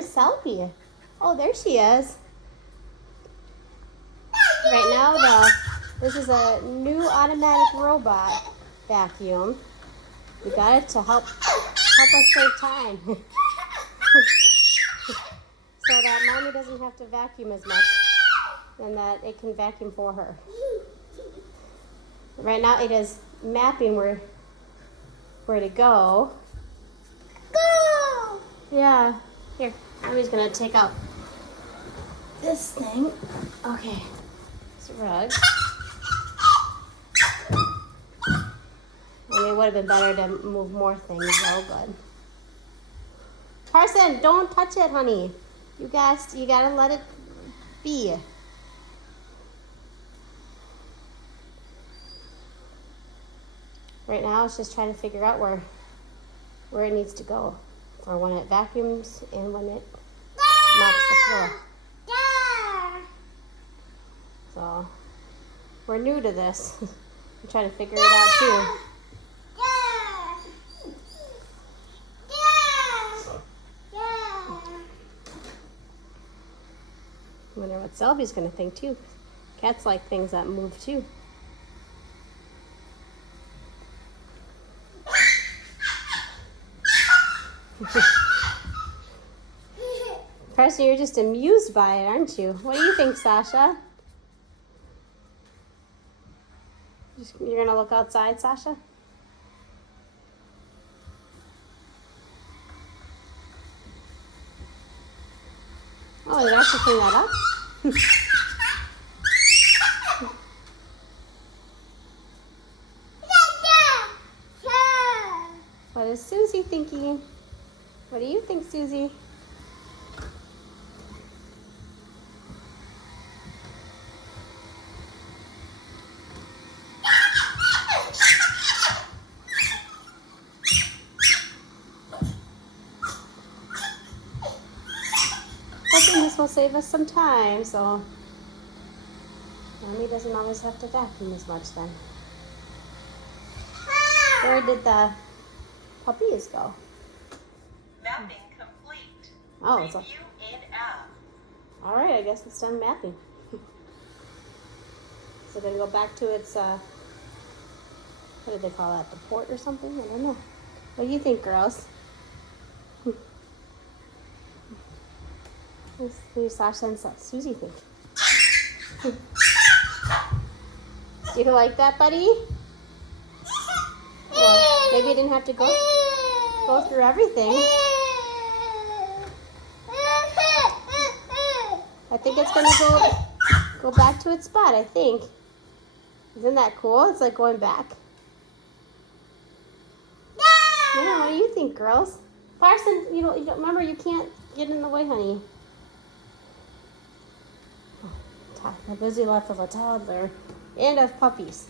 where's Selby? Oh, there she is. Right now, this is a new automatic robot vacuum. We got it to help us save time. So that Mommy doesn't have to vacuum as much and that it can vacuum for her. Right now it is mapping where to go. Go! Yeah. Here, Mommy's gonna take out this thing. Okay. It's a rug. And it would have been better to move more things though, but Carson, don't touch it, honey. You gotta let it be. Right now, it's just trying to figure out where it needs to go for when it vacuums and when it mops the floor. So, we're new to this. I'm trying to figure it out too. I wonder what Selby's gonna think too. Cats like things that move too. Carson, you're just amused by it, aren't you? What do you think, Sasha? You're gonna look outside, Sasha? Oh, did I actually clean that up? What is Susie thinking? What do you think, Susie? Hoping this will save us some time, so Mommy doesn't always have to vacuum as much then. Where did the puppies go? Mapping complete. Oh, it's Review in app. all right. I guess it's done mapping. So gonna go back to its what did they call that? The port or something? I don't know. What do you think, girls? What do Sasha and Susie think? Do you like that, buddy? Well, maybe you didn't have to go through everything. I think it's gonna go back to its spot, I think. Isn't that cool? It's like going back. Yeah, what do you think, girls? Parson, you don't remember, you can't get in the way, honey. A busy life of a toddler and of puppies.